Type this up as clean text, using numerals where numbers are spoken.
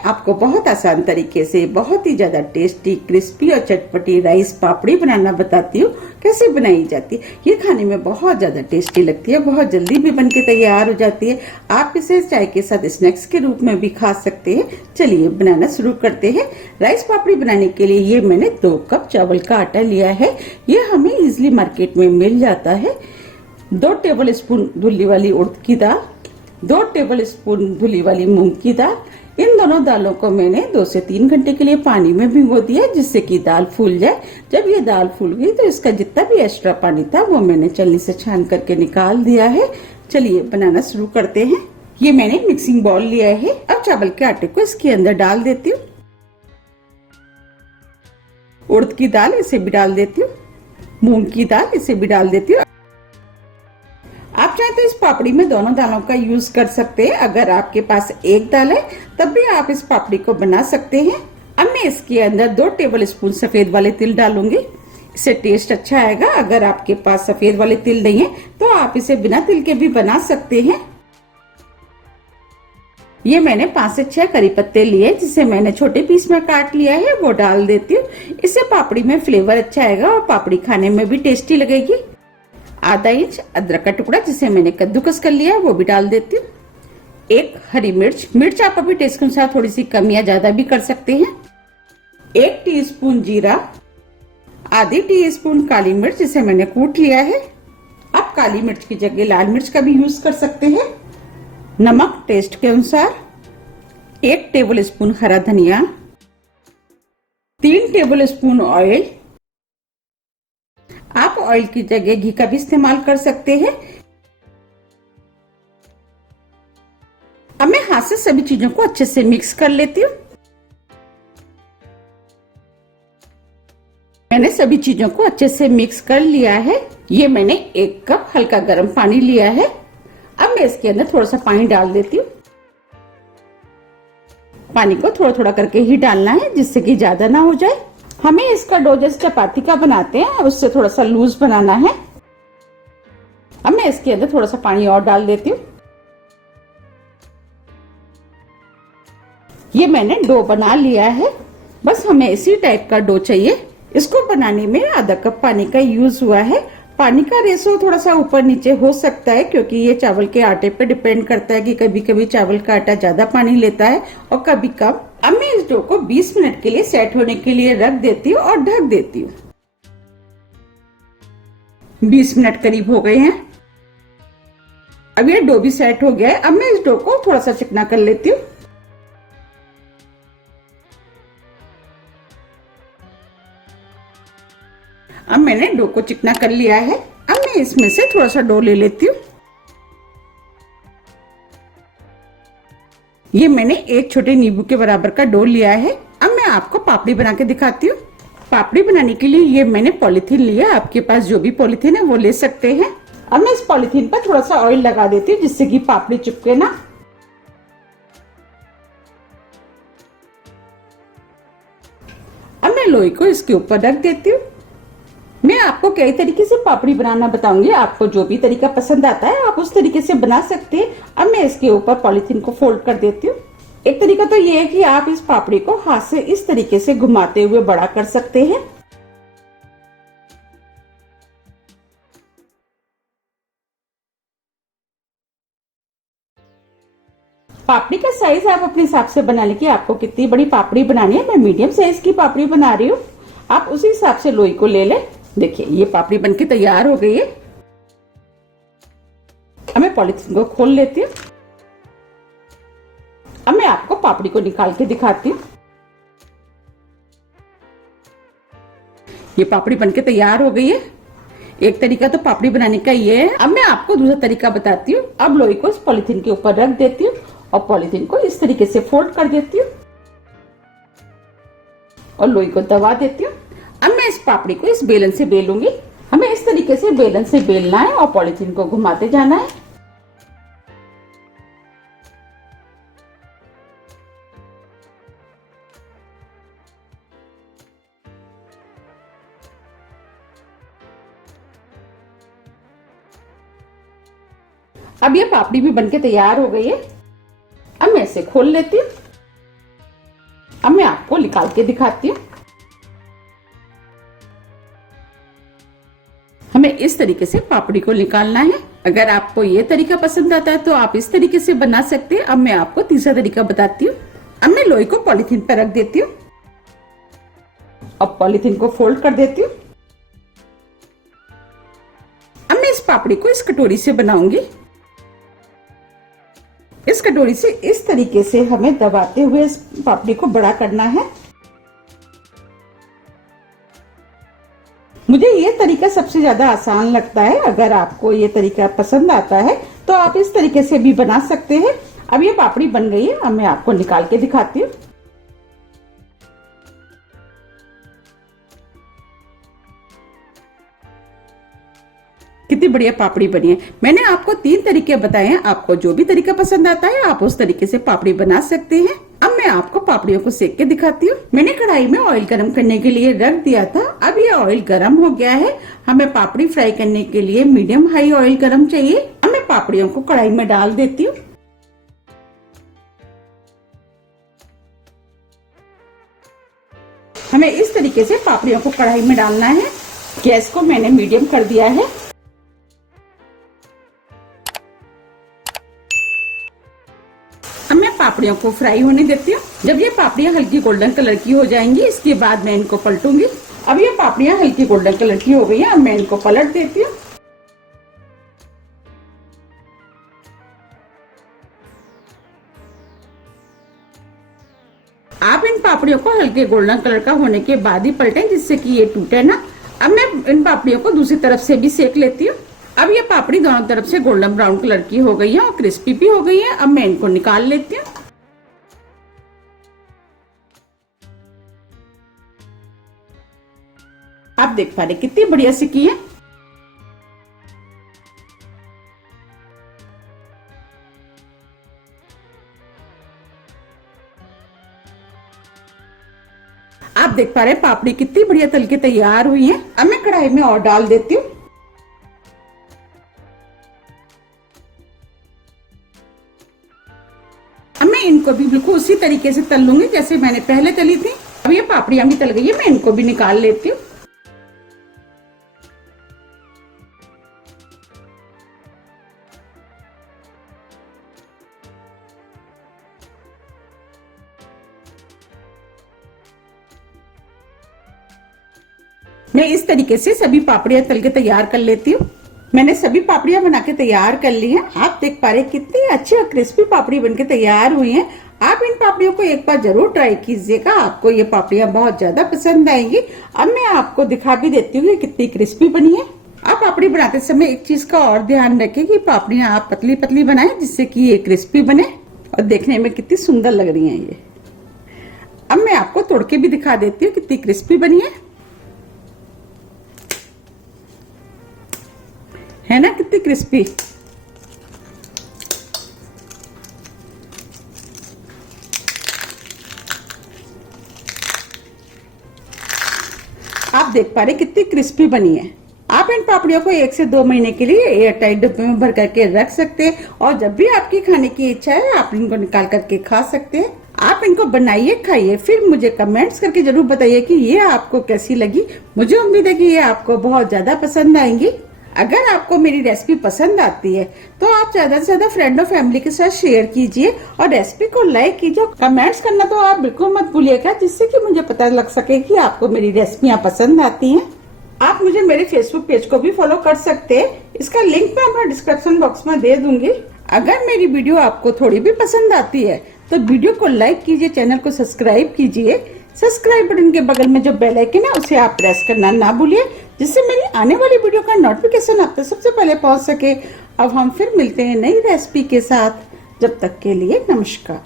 आपको बहुत आसान तरीके से बहुत ही ज्यादा टेस्टी, क्रिस्पी और चटपटी राइस पापड़ी बनाना बताती हूँ कैसे बनाई जाती है। ये खाने में बहुत ज्यादा टेस्टी लगती है, बहुत जल्दी भी बनके तैयार हो जाती है। आप इसे चाय के साथ स्नैक्स के रूप में भी खा सकते हैं। चलिए बनाना शुरू करते हैं। राइस पापड़ी बनाने के लिए ये मैंने 2 कप चावल का आटा लिया है। ये हमें इजिली मार्केट में मिल जाता है। 2 टेबल स्पून धुली वाली उड़द की दाल, 2 टेबल स्पून धुली वाली मूंग की दाल। इन दोनों दालों को मैंने 2 से 3 घंटे के लिए पानी में भिगो दिया जिससे कि दाल फूल जाए। जब ये दाल फूल गई तो इसका जितना भी एक्स्ट्रा पानी था वो मैंने छलनी से छान करके निकाल दिया है। चलिए बनाना शुरू करते हैं। ये मैंने मिक्सिंग बाउल लिया है। अब चावल के आटे को इसके अंदर डाल देती हूँ। उड़द की दाल इसे भी डाल देती हूँ, मूंग की दाल इसे भी डाल देती हूँ। आप चाहे तो इस पापड़ी में दोनों दालों का यूज कर सकते हैं। अगर आपके पास एक दाल है तब भी आप इस पापड़ी को बना सकते हैं। अब मैं इसके अंदर 2 टेबल स्पून सफेद वाले तिल डालूंगी, इससे टेस्ट अच्छा आएगा। अगर आपके पास सफेद वाले तिल नहीं है तो आप इसे बिना तिल के भी बना सकते हैं। ये मैंने 5 से 6 करी पत्ते लिए जिसे मैंने छोटे पीस में काट लिया है, वो डाल देती हूँ। इससे पापड़ी में फ्लेवर अच्छा आएगा और पापड़ी खाने में भी टेस्टी लगेगी। आधा इंच अदरक का टुकड़ा जिसे मैंने कद्दूकस कर लिया है वो भी डाल देती हूँ। 1 हरी मिर्च आप अपने टेस्ट के अनुसार थोड़ी सी कम या ज्यादा भी कर सकते हैं। 1 टीस्पून जीरा, आधी टीस्पून काली मिर्च जिसे मैंने कूट लिया है। आप काली मिर्च की जगह लाल मिर्च का भी यूज कर सकते हैं। नमक टेस्ट के अनुसार, 1 टेबल स्पून हरा धनिया, 3 टेबल स्पून ऑयल। आप ऑयल की जगह घी का भी इस्तेमाल कर सकते हैं। अब मैं हाथ से सभी चीजों को अच्छे से मिक्स कर लेती हूँ। मैंने सभी चीजों को अच्छे से मिक्स कर लिया है। ये मैंने 1 कप हल्का गर्म पानी लिया है। अब मैं इसके अंदर थोड़ा सा पानी डाल देती हूँ। पानी को थोड़ा थोड़ा करके ही डालना है जिससे कि ज्यादा ना हो जाए। हमें इसका डो जैसे चपाती का बनाते हैं उससे थोड़ा सा लूज बनाना है। अब मैं इसके अंदर थोड़ा सा पानी और डाल देती हूँ। ये मैंने डो बना लिया है। बस हमें इसी टाइप का डो चाहिए। इसको बनाने में आधा कप पानी का यूज हुआ है। पानी का रेशो थोड़ा सा ऊपर नीचे हो सकता है क्योंकि ये चावल के आटे पे डिपेंड करता है कि कभी कभी चावल का आटा ज्यादा पानी लेता है और कभी कम। अब मैं इस डो को 20 मिनट के लिए सेट होने के लिए रख देती हूँ और ढक देती हूँ। 20 मिनट करीब हो गए हैं। अब ये डो भी सेट हो गया है। अब मैं इस डो को थोड़ा सा चिकना कर लेती हूँ। अब मैंने डो को चिकना कर लिया है। अब मैं इसमें से थोड़ा सा डो ले लेती हूँ। ये मैंने 1 छोटे नींबू के बराबर का डो लिया है। अब मैं आपको पापड़ी बना के दिखाती हूँ। पापड़ी बनाने के लिए ये मैंने पॉलिथीन लिया। आपके पास जो भी पॉलिथीन है वो ले सकते हैं। अब मैं इस पॉलिथीन पर थोड़ा सा ऑयल लगा देती हूँ जिससे कि पापड़ी चिपके ना। अब मैं लोई को इसके ऊपर रख देती हूँ। मैं आपको कई तरीके से पापड़ी बनाना बताऊंगी। आपको जो भी तरीका पसंद आता है आप उस तरीके से बना सकते हैं। अब मैं इसके ऊपर पॉलिथीन को फोल्ड कर देती हूँ। एक तरीका तो ये है कि आप इस पापड़ी को हाथ से इस तरीके से घुमाते हुए बड़ा कर सकते हैं। पापड़ी का साइज आप अपने हिसाब से बना लें कि आपको कितनी बड़ी पापड़ी बनानी है। मैं मीडियम साइज की पापड़ी बना रही हूँ। आप उसी हिसाब से लोई को ले लें। देखिए ये पापड़ी बनके तैयार हो गई है। अब मैं पॉलिथीन को खोल लेती हूँ। अब मैं आपको पापड़ी को निकाल के दिखाती हूँ। ये पापड़ी बनके तैयार हो गई है। एक तरीका तो पापड़ी बनाने का ये है। अब मैं आपको दूसरा तरीका बताती हूँ। अब लोई को इस पॉलिथीन के ऊपर रख देती हूँ और पॉलिथीन को इस तरीके से फोल्ड कर देती हूँ और लोई को दबा देती हूँ। अब मैं इस पापड़ी को इस बेलन से बेलूंगी। हमें इस तरीके से बेलन से बेलना है और पॉलिथीन को घुमाते जाना है। अब ये पापड़ी भी बनके तैयार हो गई है। अब मैं इसे खोल लेती हूँ। अब मैं आपको निकाल के दिखाती हूँ। हमें इस तरीके से पापड़ी को निकालना है। अगर आपको ये तरीका पसंद आता है तो आप इस तरीके से बना सकते हैं। अब मैं आपको तीसरा तरीका बताती हूँ। अब मैं लोई को पॉलीथीन पर रख देती हूँ। अब पॉलीथीन को फोल्ड कर देती हूँ। अब मैं इस पापड़ी को इस कटोरी से बनाऊंगी। इस कटोरी से इस तरीके से हमें दबाते हुए इस पापड़ी को बड़ा करना है। मुझे ये तरीका सबसे ज्यादा आसान लगता है। अगर आपको ये तरीका पसंद आता है तो आप इस तरीके से भी बना सकते हैं। अब ये पापड़ी बन गई है। अब मैं आपको निकाल के दिखाती हूँ। कितनी बढ़िया पापड़ी बनी है। मैंने आपको 3 तरीके बताए हैं। आपको जो भी तरीका पसंद आता है आप उस तरीके से पापड़ी बना सकते हैं। अब मैं आपको पापड़ियों को सेक के दिखाती हूँ। मैंने कढ़ाई में ऑयल गरम करने के लिए रख दिया था। अब ये ऑयल गरम हो गया है। हमें पापड़ी फ्राई करने के लिए मीडियम हाई ऑयल गरम चाहिए। अब मैं पापड़ियों को कढ़ाई में डाल देती हूँ। हमें इस तरीके से पापड़ियों को कढ़ाई में डालना है। गैस को मैंने मीडियम कर दिया है। अब मैं पापड़ियों को फ्राई होने देती हूँ। जब ये पापड़ियाँ हल्की गोल्डन कलर की हो जाएंगी इसके बाद मैं इनको पलटूंगी। अब ये पापड़ियाँ हल्की गोल्डन कलर की हो गई हैं। अब मैं इनको पलट देती हूँ। आप इन पापड़ियों को हल्के गोल्डन कलर का होने के बाद ही पलटें जिससे कि ये टूटे ना। अब मैं इन पापड़ियों को दूसरी तरफ से भी सेक लेती हूँ। अब ये पापड़ी दोनों तरफ से गोल्डन ब्राउन कलर की हो गई है और क्रिस्पी भी हो गई है। अब मैं इनको निकाल लेती हूँ। आप देख पा रहे कितनी बढ़िया सिकी है। आप देख पा रहे पापड़ी कितनी बढ़िया तल के तैयार हुई है। अब मैं कढ़ाई में और डाल देती हूँ। अब मैं इनको भी बिल्कुल उसी तरीके से तल लूंगी जैसे मैंने पहले तली थी। अब ये पापड़ियां भी तल गई है। मैं इनको भी निकाल लेती हूँ। मैं इस तरीके से सभी पापड़ियां तल के तैयार कर लेती हूँ। मैंने सभी पापड़ियां बना के तैयार कर ली हैं। आप देख पा रहे कितनी अच्छी और क्रिस्पी पापड़ी बनके तैयार हुई हैं। आप इन पापड़ियों को एक बार जरूर ट्राई कीजिएगा। आपको ये पापड़ियां बहुत ज्यादा पसंद आएंगी। अब मैं आपको दिखा भी देती हूँ कितनी क्रिस्पी बनी है। आप पापड़ी बनाते समय एक चीज का और ध्यान रखें कि पापड़ियां आप पतली पतली बनाएं जिससे कि ये क्रिस्पी बने और देखने में कितनी सुंदर लग रही है ये। अब मैं आपको तोड़ के भी दिखा देती हूँ कितनी क्रिस्पी बनी है ना, कितनी क्रिस्पी। आप देख पा रहे कितनी क्रिस्पी बनी है। आप इन पापड़ियों को 1 से 2 महीने के लिए एयर टाइट डब्बे में भर करके रख सकते हैं और जब भी आपकी खाने की इच्छा है आप इनको निकाल करके खा सकते हैं। आप इनको बनाइए, खाइए, फिर मुझे कमेंट्स करके जरूर बताइए कि ये आपको कैसी लगी। मुझे उम्मीद है कि ये आपको बहुत ज्यादा पसंद आएंगी। अगर आपको मेरी रेसिपी पसंद आती है तो आप ज्यादा से ज्यादा फ्रेंड और फैमिली के साथ शेयर कीजिए और रेसिपी को लाइक कीजिए। कमेंट्स करना तो आप बिल्कुल मत भूलिएगा जिससे कि मुझे पता लग सके कि आपको मेरी रेसिपियां पसंद आती हैं। आप मुझे मेरे फेसबुक पेज को भी फॉलो कर सकते हैं। इसका लिंक मैं अपना डिस्क्रिप्शन बॉक्स में दे दूंगी। अगर मेरी वीडियो आपको थोड़ी भी पसंद आती है तो वीडियो को लाइक कीजिए, चैनल को सब्सक्राइब कीजिए। सब्सक्राइब बटन के बगल में जो बेल आइकन है उसे आप प्रेस करना ना भूलिए जिससे मेरी आने वाली वीडियो का नोटिफिकेशन आप तक सबसे पहले पहुंच सके। अब हम फिर मिलते हैं नई रेसिपी के साथ। जब तक के लिए नमस्कार।